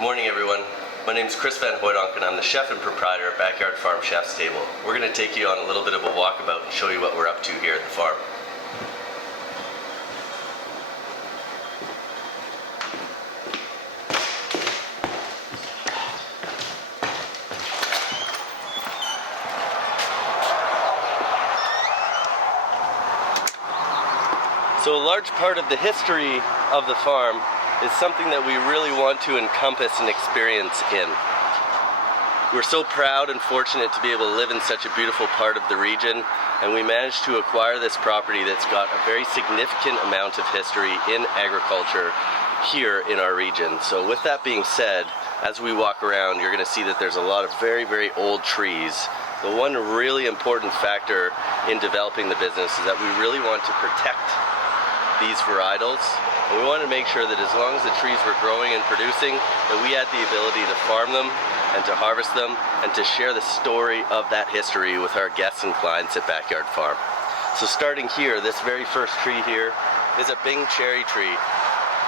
Morning everyone, my name is Chris Van Hooydonk and I'm the chef and proprietor at Backyard Farm Chef's Table. We're going to take you on a little bit of a walkabout and show you what we're up to here at the farm. So a large part of the history of the farm is something that we really want to encompass and experience in. We're so proud and fortunate to be able to live in such a beautiful part of the region, and we managed to acquire this property that's got a very significant amount of history in agriculture here in our region. So with that being said, as we walk around, you're going to see that there's a lot of very, very old trees. The one really important factor in developing the business is that we really want to protect these varietals. And we want to make sure that as long as the trees were growing and producing, that we had the ability to farm them and to harvest them and to share the story of that history with our guests and clients at Backyard Farm. So starting here, this very first tree here is a Bing cherry tree.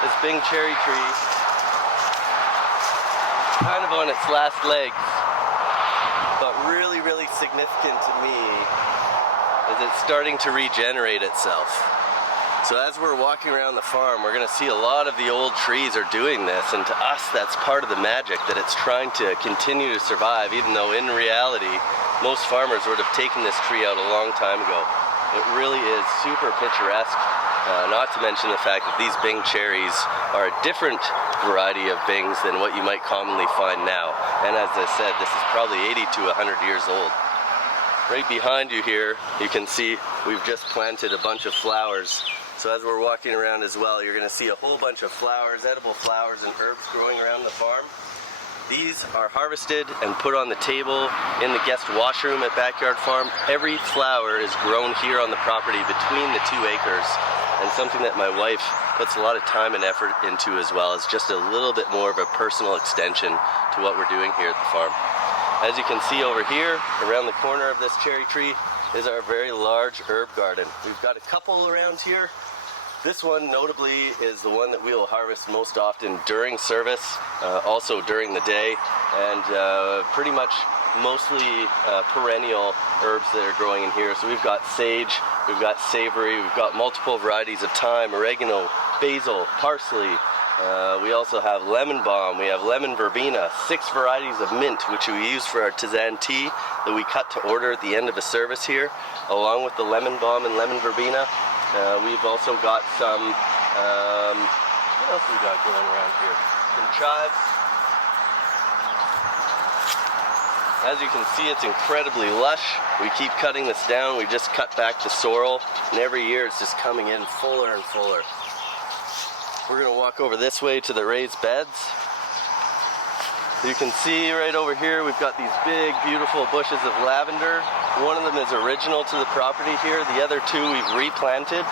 This Bing cherry tree, kind of on its last legs, but really, really significant to me is it's starting to regenerate itself. So as we're walking around the farm, we're going to see a lot of the old trees are doing this, and to us that's part of the magic, that it's trying to continue to survive, even though in reality most farmers would have taken this tree out a long time ago. It really is super picturesque, not to mention the fact that these Bing cherries are a different variety of Bings than what you might commonly find now. And as I said, this is probably 80 to 100 years old. Right behind you here, you can see we've just planted a bunch of flowers. So as we're walking around as well, you're going to see a whole bunch of flowers, edible flowers and herbs growing around the farm. These are harvested and put on the table in the guest washroom at Backyard Farm. Every flower is grown here on the property between the 2 acres, and something that my wife puts a lot of time and effort into as well, is just a little bit more of a personal extension to what we're doing here at the farm. As you can see over here, around the corner of this cherry tree, is our very large herb garden. We've got a couple around here. This one notably is the one that we will harvest most often during service, also during the day, and pretty much mostly perennial herbs that are growing in here. So we've got sage, we've got savory, we've got multiple varieties of thyme, oregano, basil, parsley. We also have lemon balm, we have lemon verbena, 6 varieties of mint which we use for our tisane tea that we cut to order at the end of a service here, along with the lemon balm and lemon verbena. We've also got some, what else we got going around here? Some chives. As you can see, it's incredibly lush. We keep cutting this down. We just cut back the sorrel, and every year it's just coming in fuller and fuller. We're going to walk over this way to the raised beds. You can see right over here we've got these big beautiful bushes of lavender. One of them is original to the property here. The other 2 we've replanted.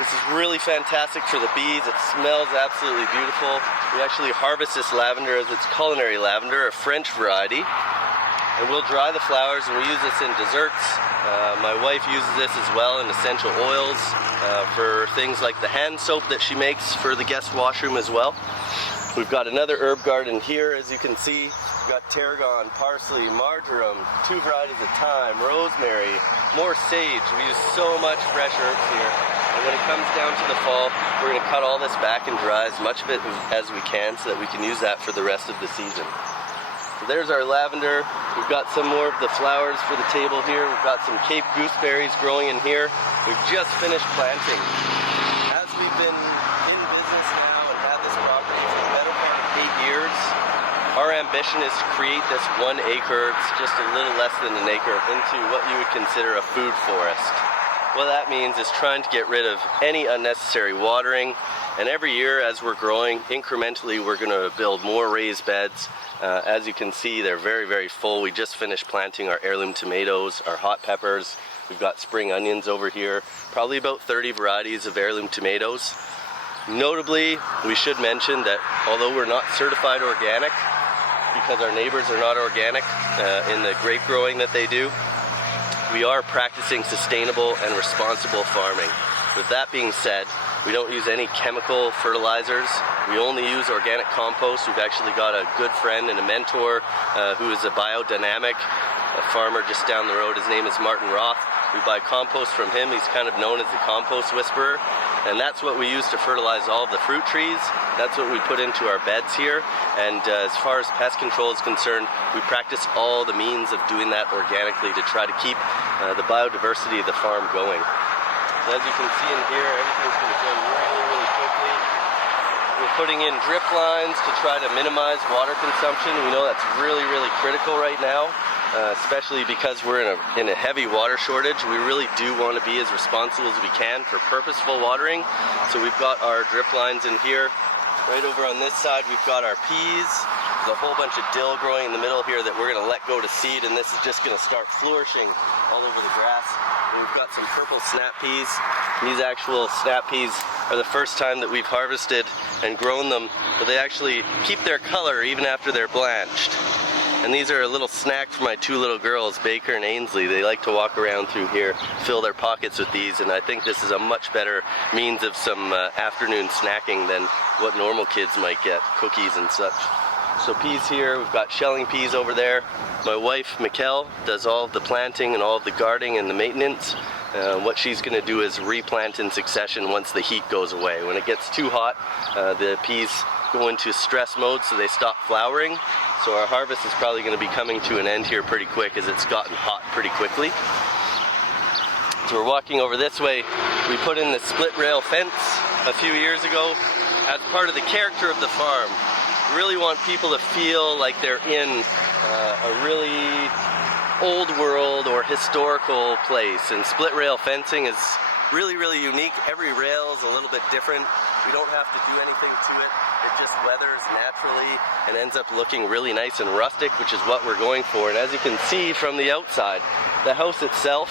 This is really fantastic for the bees. It smells absolutely beautiful. We actually harvest this lavender as it's culinary lavender, a French variety. And we'll dry the flowers and we use this in desserts. My wife uses this as well in essential oils for things like the hand soap that she makes for the guest washroom as well. We've got another herb garden here, as you can see. We've got tarragon, parsley, marjoram, 2 varieties of thyme, rosemary, more sage. We use so much fresh herbs here. And when it comes down to the fall, we're going to cut all this back and dry as much of it as we can so that we can use that for the rest of the season. So there's our lavender. We've got some more of the flowers for the table here. We've got some Cape gooseberries growing in here. We've just finished planting. As we've been in business now and had this property for the better part of 8 years, our ambition is to create this 1 acre, it's just a little less than an acre, into what you would consider a food forest. What that means is trying to get rid of any unnecessary watering, and every year as we're growing, incrementally we're going to build more raised beds. As you can see, they're very, very full. We just finished planting our heirloom tomatoes, our hot peppers. We've got spring onions over here, probably about 30 varieties of heirloom tomatoes. Notably, we should mention that although we're not certified organic, because our neighbors are not organic in the grape growing that they do, we are practicing sustainable and responsible farming. With that being said, We don't use any chemical fertilizers. We only use organic compost. We've actually got a good friend and a mentor who is a biodynamic farmer just down the road. His name is Martin Roth. We buy compost from him. He's kind of known as the compost whisperer. And that's what we use to fertilize all of the fruit trees. That's what we put into our beds here. And as far as pest control is concerned, we practice all the means of doing that organically to try to keep the biodiversity of the farm going. So as you can see in here, everything's going to be done really, really quickly. We're putting in drip lines to try to minimize water consumption. We know that's really, really critical right now. Especially because we're in a heavy water shortage. We really do want to be as responsible as we can for purposeful watering. So we've got our drip lines in here. Right over on this side we've got our peas. There's a whole bunch of dill growing in the middle here that we're going to let go to seed, and this is just going to start flourishing all over the grass. And we've got some purple snap peas. These actual snap peas are the first time that we've harvested and grown them, but they actually keep their color even after they're blanched. And these are a little snack for my two little girls, Baker and Ainsley. They like to walk around through here, fill their pockets with these, and I think this is a much better means of some afternoon snacking than what normal kids might get, cookies and such. So peas here, we've got shelling peas over there. My wife, Mikkel, does all of the planting and all of the guarding and the maintenance. What she's going to do is replant in succession once the heat goes away. When it gets too hot, the peas go into stress mode, so they stop flowering. So our harvest is probably going to be coming to an end here pretty quick, as it's gotten hot pretty quickly. So we're walking over this way. We put in the split rail fence a few years ago as part of the character of the farm. We really want people to feel like they're in a really old world or historical place, and split rail fencing is really, really unique. Every rail is a little bit different. We don't have to do anything to it. It just weathers naturally and ends up looking really nice and rustic, which is what we're going for. And as you can see from the outside, the house itself,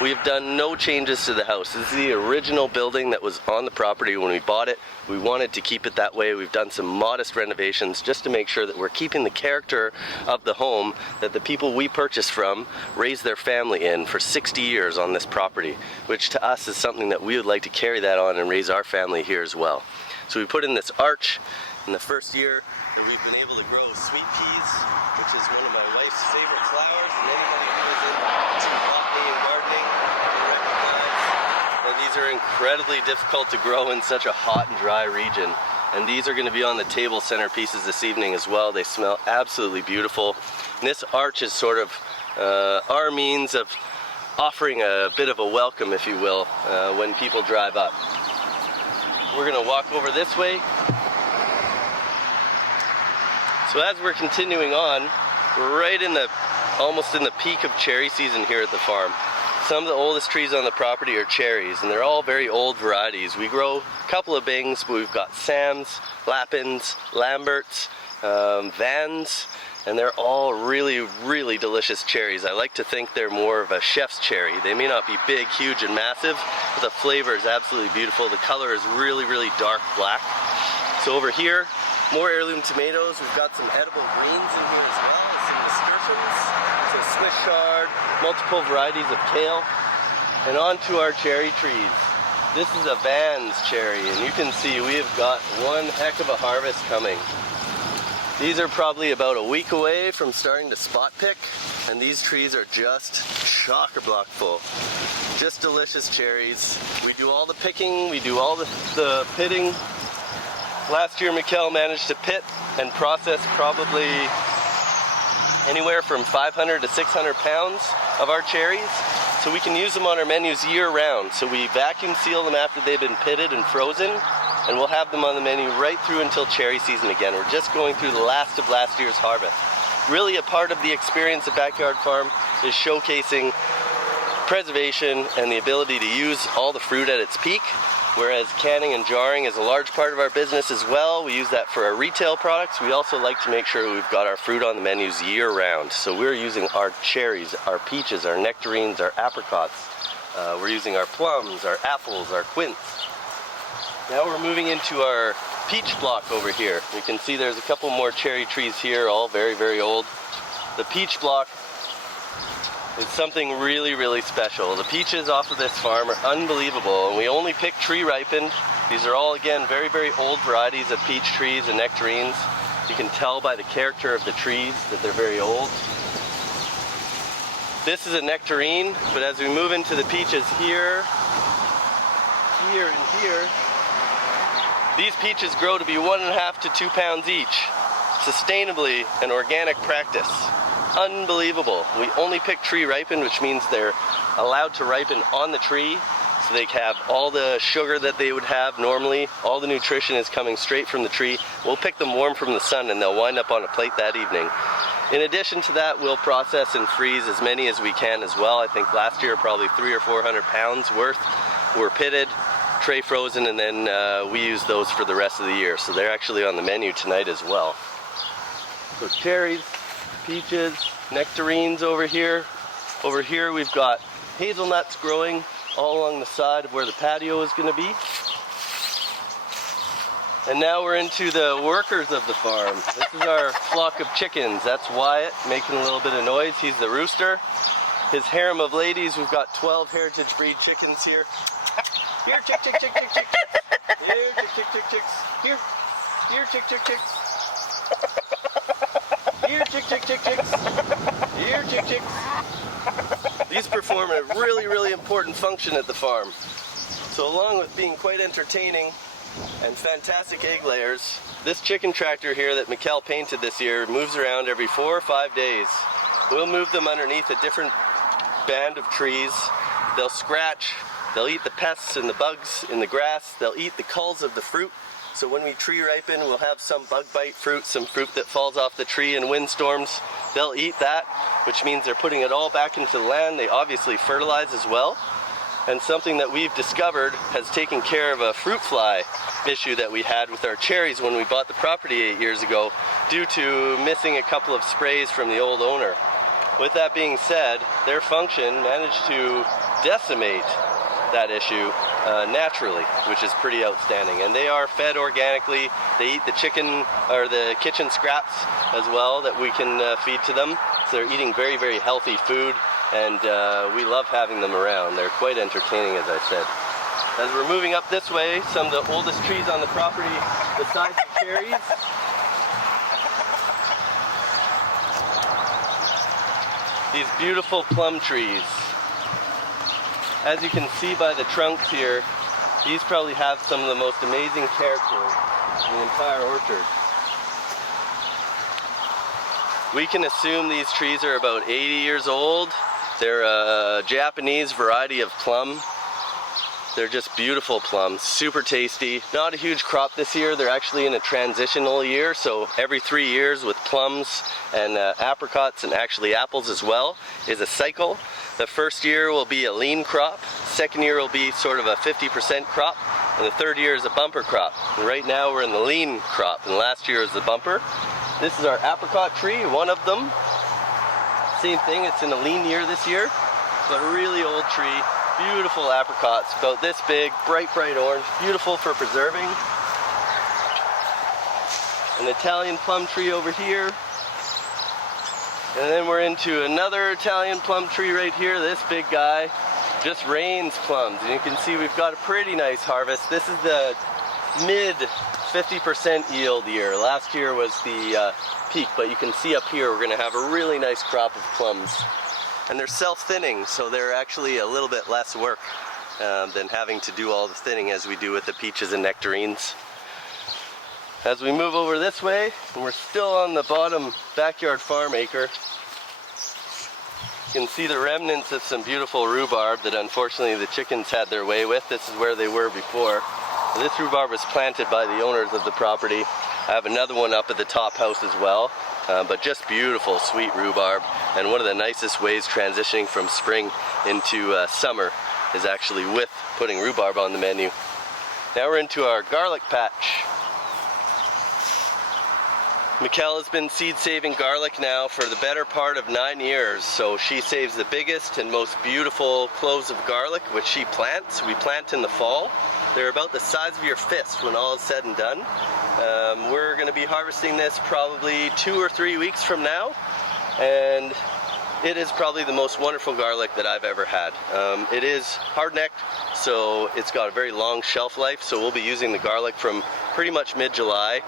we've done no changes to the house. This is the original building that was on the property when we bought it. We wanted to keep it that way. We've done some modest renovations just to make sure that we're keeping the character of the home that the people we purchased from raised their family in for 60 years on this property, which to us is something that we would like to carry that on and raise our family here as well. So we put in this arch in the first year that we've been able to grow sweet peas, which is one of my wife's favorite flowers, and anybody who goes into botany and gardening can recognize that these are incredibly difficult to grow in such a hot and dry region. And these are going to be on the table centerpieces this evening as well. They smell absolutely beautiful. And this arch is sort of our means of offering a bit of a welcome, if you will, when people drive up. We're going to walk over this way. So as we're continuing on, we're right in almost in the peak of cherry season here at the farm. Some of the oldest trees on the property are cherries, and they're all very old varieties. We grow a couple of Bings, but we've got Sams, Lapins, Lamberts, Vans, and they're all really, really delicious cherries. I like to think they're more of a chef's cherry. They may not be big, huge, and massive, but the flavor is absolutely beautiful. The color is really, really dark black. So over here, more heirloom tomatoes. We've got some edible greens in here as well, some nasturtiums, some Swiss chard, multiple varieties of kale, and onto our cherry trees. This is a Vans cherry, and you can see we have got one heck of a harvest coming. These are probably about a week away from starting to spot pick, and these trees are just chock-a-block full. Just delicious cherries. We do all the picking, we do all the pitting. Last year Mikkel managed to pit and process probably anywhere from 500 to 600 pounds of our cherries, so we can use them on our menus year round. So we vacuum seal them after they've been pitted and frozen, and we'll have them on the menu right through until cherry season again. We're just going through the last of last year's harvest. Really a part of the experience at Backyard Farm is showcasing preservation and the ability to use all the fruit at its peak, whereas canning and jarring is a large part of our business as well. We use that for our retail products. We also like to make sure we've got our fruit on the menus year round. So we're using our cherries, our peaches, our nectarines, our apricots. We're using our plums, our apples, our quince. Now we're moving into our peach block over here. You can see there's a couple more cherry trees here, all very, very old. The peach block is something really, really special. The peaches off of this farm are unbelievable, and we only pick tree ripened. These are all, again, very, very old varieties of peach trees and nectarines. You can tell by the character of the trees that they're very old. This is a nectarine, but as we move into the peaches here, here, and here, these peaches grow to be 1.5 to 2 pounds each. Sustainably an organic practice. Unbelievable. We only pick tree ripened, which means they're allowed to ripen on the tree, so they have all the sugar that they would have normally. All the nutrition is coming straight from the tree. We'll pick them warm from the sun and they'll wind up on a plate that evening. In addition to that, we'll process and freeze as many as we can as well. I think last year probably 300 or 400 pounds worth were pitted, tray frozen, and then we use those for the rest of the year. So they're actually on the menu tonight as well. So cherries, peaches, nectarines over here. Over here we've got hazelnuts growing all along the side of where the patio is going to be. And now we're into the workers of the farm. This is our flock of chickens. That's Wyatt making a little bit of noise. He's the rooster. His harem of ladies, we've got 12 heritage breed chickens here. Here, chick, chick, chick, chick, chick, chick. Here, chick, chick, chick, chicks. Here, chick, chick, chicks. Here, chick, chick, chick, chicks. Here, chick, chicks. These perform a really, really important function at the farm. So along with being quite entertaining and fantastic egg layers, this chicken tractor here that Mikkel painted this year moves around every 4 or 5 days. We'll move them underneath a different band of trees. They'll scratch, they'll eat the pests and the bugs in the grass, they'll eat the culls of the fruit. So when we tree ripen, we'll have some bug bite fruit, some fruit that falls off the tree in windstorms. They'll eat that, which means they're putting it all back into the land. They obviously fertilize as well. And something that we've discovered has taken care of a fruit fly issue that we had with our cherries when we bought the property 8 years ago, due to missing a couple of sprays from the old owner. With that being said, their function managed to decimate that issue naturally, which is pretty outstanding. And they are fed organically. They eat the chicken or the kitchen scraps as well that we can feed to them. So they're eating very, very healthy food, and we love having them around. They're quite entertaining, as I said. As we're moving up this way, some of the oldest trees on the property besides the cherries. These beautiful plum trees. As you can see by the trunks here, these probably have some of the most amazing character in the entire orchard. We can assume these trees are about 80 years old. They're a Japanese variety of plum. They're just beautiful plums, super tasty. Not a huge crop this year. They're actually in a transitional year, so every 3 years with plums and apricots and actually apples as well is a cycle. The first year will be a lean crop, second year will be sort of a 50% crop, and the third year is a bumper crop. And right now we're in the lean crop, and last year was the bumper. This is our apricot tree, one of them. Same thing, it's in a lean year this year, but a really old tree. Beautiful apricots, about this big, bright, bright orange, beautiful for preserving. An Italian plum tree over here. And then we're into another Italian plum tree right here, this big guy. Just rains plums, and you can see we've got a pretty nice harvest. This is the mid 50% yield year. Last year was the peak, but you can see up here we're gonna have a really nice crop of plums. And they're self-thinning, so they're actually a little bit less work than having to do all the thinning as we do with the peaches and nectarines. As we move over this way, and we're still on the bottom backyard farm acre, you can see the remnants of some beautiful rhubarb that unfortunately the chickens had their way with. This is where they were before. This rhubarb was planted by the owners of the property. I have another one up at the top house as well. But just beautiful, sweet rhubarb, and one of the nicest ways transitioning from spring into summer is actually with putting rhubarb on the menu. Now we're into our garlic patch. Mikkel has been seed saving garlic now for the better part of 9 years, so she saves the biggest and most beautiful cloves of garlic, which she plants. We plant in the fall. They're about the size of your fist when all is said and done. We're going to be harvesting this probably 2 or 3 weeks from now, and It is probably the most wonderful garlic that I've ever had. It is hard-necked, so it's got a very long shelf life, so we'll be using the garlic from pretty much mid-July.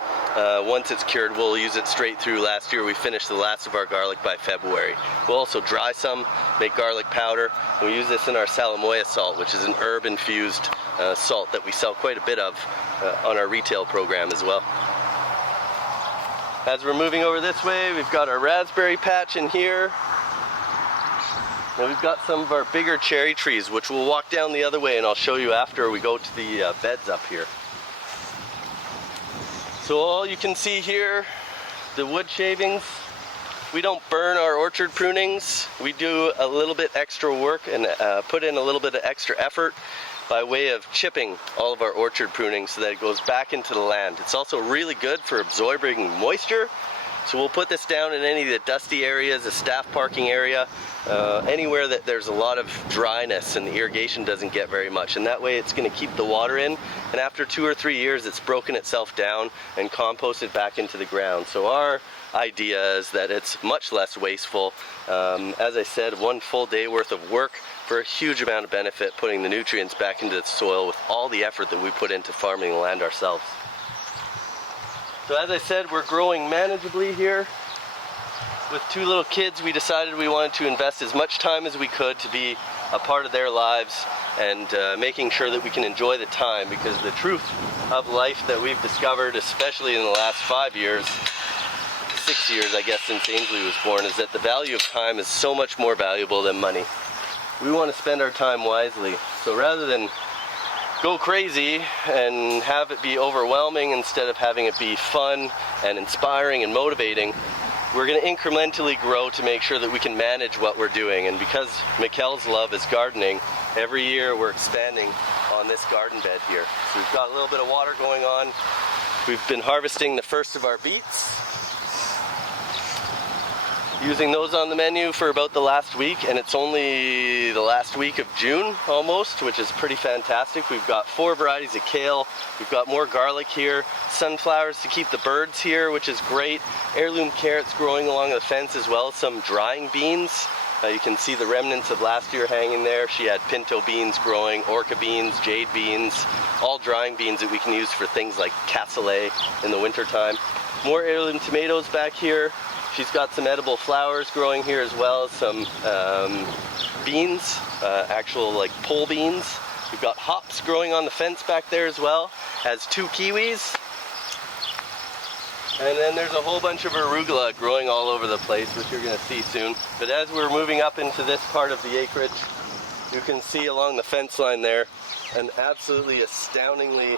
Once it's cured, we'll use it straight through. Last year we finished the last of our garlic by February. We'll also dry some, make garlic powder. We use this in our Salamoya salt, which is an herb-infused salt that we sell quite a bit of on our retail program as well. As we're moving over this way, we've got our raspberry patch in here. Now we've got some of our bigger cherry trees, which we'll walk down the other way and I'll show you after we go to the beds up here. So all you can see here, the wood shavings. We don't burn our orchard prunings. We do a little bit extra work and put in a little bit of extra effort by way of chipping all of our orchard pruning so that it goes back into the land. It's also really good for absorbing moisture. So we'll put this down in any of the dusty areas, the staff parking area, anywhere that there's a lot of dryness and the irrigation doesn't get very much. And that way it's going to keep the water in, and after 2 or 3 years it's broken itself down and composted back into the ground. So our idea is that it's much less wasteful. As I said, 1 full day worth of work for a huge amount of benefit, putting the nutrients back into the soil with all the effort that we put into farming the land ourselves. So as I said, we're growing manageably here. With 2 little kids, we decided we wanted to invest as much time as we could to be a part of their lives and making sure that we can enjoy the time, because the truth of life that we've discovered, especially in the last 5 years, 6 years I guess since Ainsley was born, is that the value of time is so much more valuable than money. We want to spend our time wisely. So rather than go crazy and have it be overwhelming instead of having it be fun and inspiring and motivating, we're going to incrementally grow to make sure that we can manage what we're doing. And because Mikkel's love is gardening, every year we're expanding on this garden bed here. So we've got a little bit of water going on. We've been harvesting the first of our beets, using those on the menu for about the last week, and it's only the last week of June almost, which is pretty fantastic. We've got 4 varieties of kale, we've got more garlic here, sunflowers to keep the birds here, which is great, heirloom carrots growing along the fence as well, some drying beans. You can see the remnants of last year hanging there. She had pinto beans growing, orca beans, jade beans, all drying beans that we can use for things like cassoulet in the wintertime. More heirloom tomatoes back here. She's got some edible flowers growing here as well, some beans, actual like pole beans. We've got hops growing on the fence back there as well, has 2 kiwis. And then there's a whole bunch of arugula growing all over the place, which you're going to see soon. But as we're moving up into this part of the acreage, you can see along the fence line there an absolutely astoundingly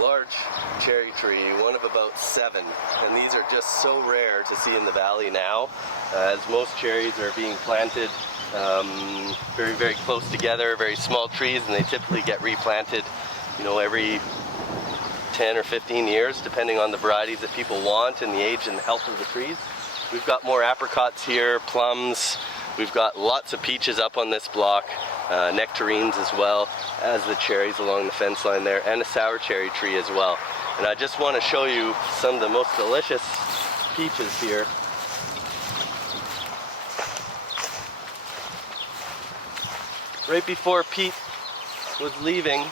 large cherry tree, one of about 7, and these are just so rare to see in the valley now, as most cherries are being planted very, very close together, very small trees, and they typically get replanted, you know, every 10 or 15 years, depending on the varieties that people want and the age and the health of the trees. We've got more apricots here, plums, we've got lots of peaches up on this block, nectarines as well as the cherries along the fence line there, and a sour cherry tree as well. And I just want to show you some of the most delicious peaches here. Right before Pete was leaving,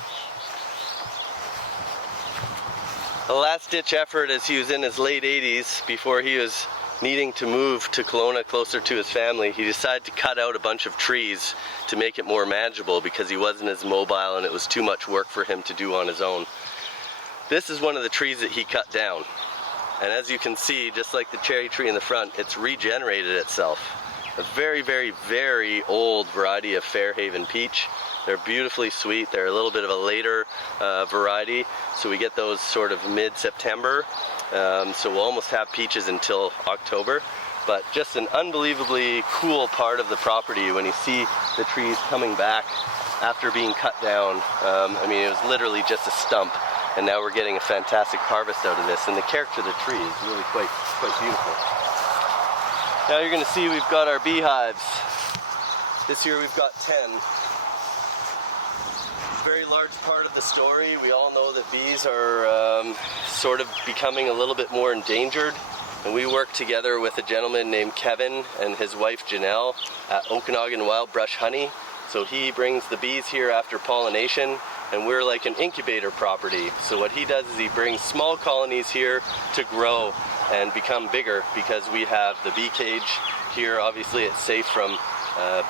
a last-ditch effort as he was in his late 80s, before he was needing to move to Kelowna closer to his family, he decided to cut out a bunch of trees to make it more manageable because he wasn't as mobile and it was too much work for him to do on his own. This is one of the trees that he cut down. And as you can see, just like the cherry tree in the front, it's regenerated itself. A very, very, very old variety of Fairhaven peach. They're beautifully sweet. They're a little bit of a later variety, so we get those sort of mid-September. So we'll almost have peaches until October. But just an unbelievably cool part of the property when you see the trees coming back after being cut down. I mean, it was literally just a stump, and now we're getting a fantastic harvest out of this. And the character of the tree is really quite beautiful. Now you're going to see we've got our beehives. This year we've got 10. Very large part of the story. We all know that bees are sort of becoming a little bit more endangered and we work together with a gentleman named Kevin and his wife Janelle at Okanagan Wild Brush Honey. So he brings the bees here after pollination, and we're like an incubator property. So what he does is he brings small colonies here to grow and become bigger, because we have the bee cage here. Obviously it's safe from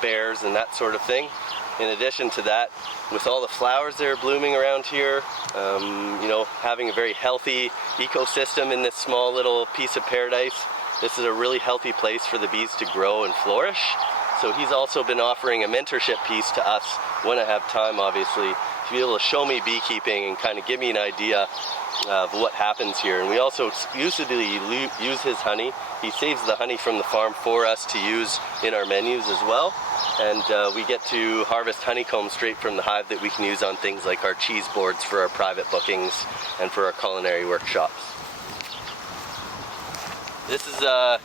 bears and that sort of thing. In addition to that, with all the flowers that are blooming around here, you know, having a very healthy ecosystem in this small little piece of paradise, this is a really healthy place for the bees to grow and flourish. So he's also been offering a mentorship piece to us when I have time, obviously, to be able to show me beekeeping and kind of give me an idea of what happens here. And we also exclusively use his honey. He saves the honey from the farm for us to use in our menus as well. And we get to harvest honeycomb straight from the hive that we can use on things like our cheese boards for our private bookings and for our culinary workshops. This is a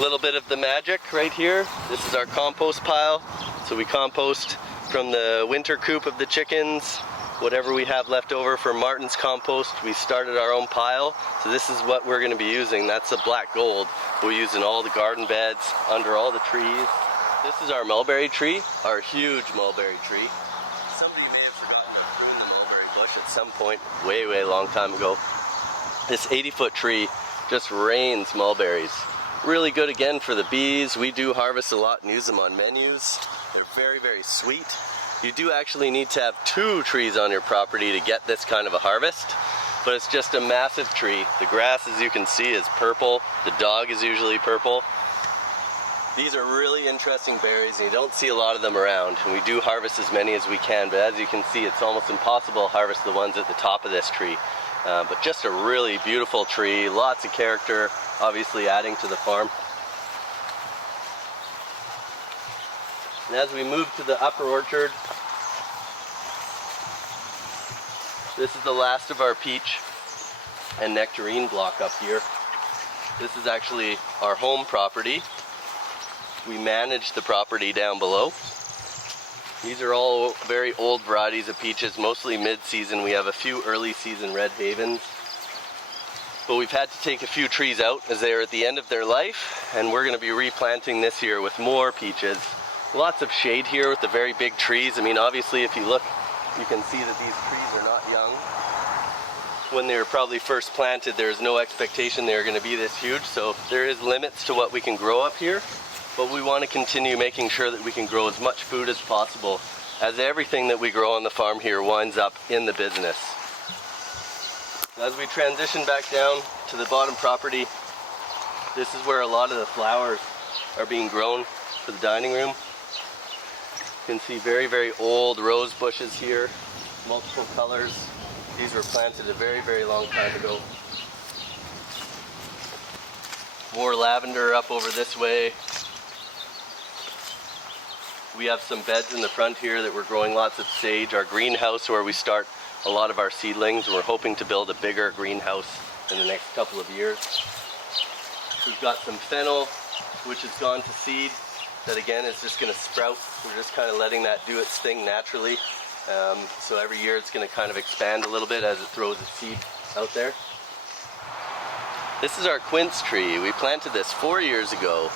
little bit of the magic right here. This is our compost pile. So we compost from the winter coop of the chickens, whatever we have left over for Martin's compost. We started our own pile. So this is what we're going to be using. That's the black gold we'll use in all the garden beds, under all the trees. This is our mulberry tree, our huge mulberry tree. Somebody may have forgotten to prune the mulberry bush at some point, way long time ago. This 80-foot tree just rains mulberries. Really good again for the bees. We do harvest a lot and use them on menus. They're very sweet. You do actually need to have 2 trees on your property to get this kind of a harvest, but it's just a massive tree. The grass, as you can see, is purple. The dog is usually purple. These are really interesting berries, and you don't see a lot of them around, and we do harvest as many as we can, but as you can see, it's almost impossible to harvest the ones at the top of this tree. But just a really beautiful tree, lots of character, obviously adding to the farm. And as we move to the upper orchard, this is the last of our peach and nectarine block up here. This is actually our home property. We manage the property down below. These are all very old varieties of peaches, mostly mid-season. We have a few early season Red Havens. But we've had to take a few trees out as they are at the end of their life, and we're going to be replanting this year with more peaches. Lots of shade here with the very big trees. I mean, obviously if you look, you can see that these trees are not young. When they were probably first planted, there's no expectation they're going to be this huge, so there is limits to what we can grow up here. But we want to continue making sure that we can grow as much food as possible, as everything that we grow on the farm here winds up in the business. As we transition back down to the bottom property, this is where a lot of the flowers are being grown for the dining room. You can see very old rose bushes here, multiple colors. These were planted a very long time ago. More lavender up over this way. We have some beds in the front here that we're growing lots of sage. Our greenhouse where we start a lot of our seedlings, and we're hoping to build a bigger greenhouse in the next couple of years. We've got some fennel, which has gone to seed. That again is just going to sprout. We're just kind of letting that do its thing naturally. So every year it's going to kind of expand a little bit as it throws its seed out there. This is our quince tree. We planted this 4 years ago.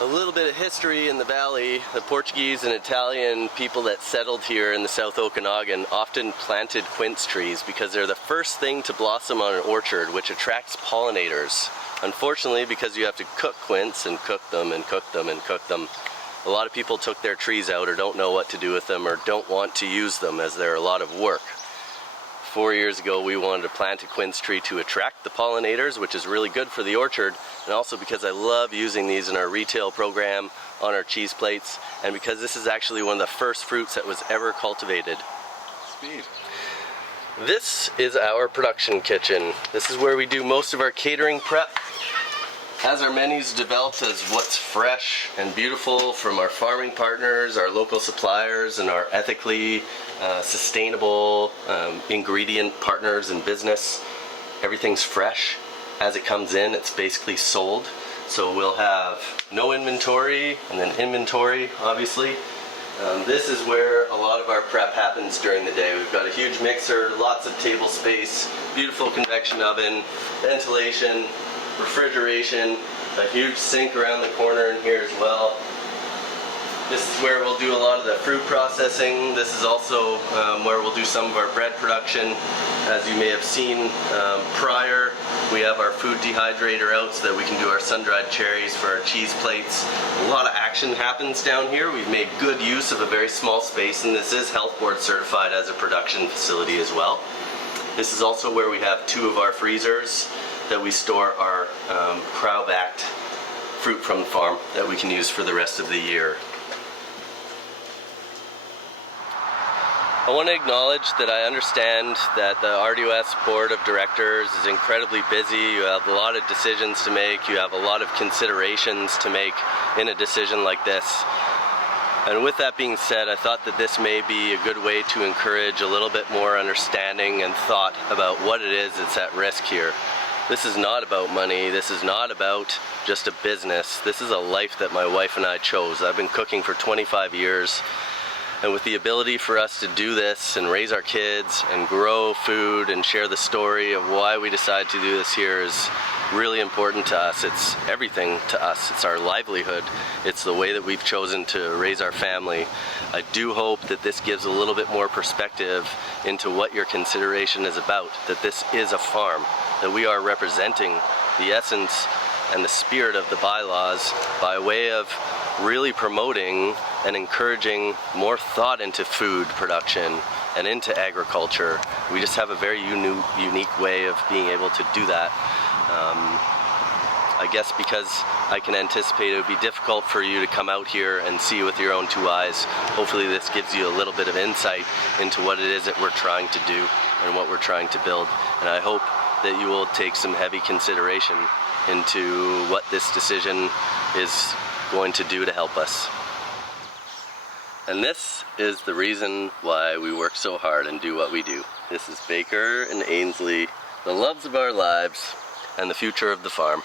A little bit of history in the valley. The Portuguese and Italian people that settled here in the South Okanagan often planted quince trees because they're the first thing to blossom on an orchard, which attracts pollinators. Unfortunately, because you have to cook quince and cook them and cook them and cook them, a lot of people took their trees out or don't know what to do with them or don't want to use them as they're a lot of work. 4 years ago we wanted to plant a quince tree to attract the pollinators, which is really good for the orchard, and also because I love using these in our retail program, on our cheese plates, and because this is actually one of the first fruits that was ever cultivated. Speed. This is our production kitchen. This is where we do most of our catering prep. As our menus developed as what's fresh and beautiful from our farming partners, our local suppliers, and our ethically sustainable ingredient partners in business, everything's fresh. As it comes in, it's basically sold. So we'll have no inventory and then inventory, obviously. This is where a lot of our prep happens during the day. We've got a huge mixer, lots of table space, beautiful convection oven, ventilation, refrigeration, a huge sink around the corner in here as well. This is where we'll do a lot of the fruit processing. This is also where we'll do some of our bread production. As you may have seen prior, we have our food dehydrator out so that we can do our sun-dried cherries for our cheese plates. A lot of action happens down here. We've made good use of a very small space, and this is Health Board certified as a production facility as well. This is also where we have 2 of our freezers that we store our cryovac fruit from the farm that we can use for the rest of the year. I want to acknowledge that I understand that the RDOS Board of Directors is incredibly busy. You have a lot of decisions to make. You have a lot of considerations to make in a decision like this. And with that being said, I thought that this may be a good way to encourage a little bit more understanding and thought about what it is that's at risk here. This is not about money. This is not about just a business. This is a life that my wife and I chose. I've been cooking for 25 years. And with the ability for us to do this and raise our kids and grow food and share the story of why we decided to do this here is really important to us. It's everything to us. It's our livelihood. It's the way that we've chosen to raise our family. I do hope that this gives a little bit more perspective into what your consideration is about, that this is a farm, that we are representing the essence and the spirit of the bylaws by way of really promoting and encouraging more thought into food production and into agriculture. We just have a very unique way of being able to do that. I guess because I can anticipate it would be difficult for you to come out here and see with your own 2 eyes. Hopefully this gives you a little bit of insight into what it is that we're trying to do and what we're trying to build. And I hope that you will take some heavy consideration into what this decision is going to do to help us. And this is the reason why we work so hard and do what we do. This is Baker and Ainsley, the loves of our lives and the future of the farm.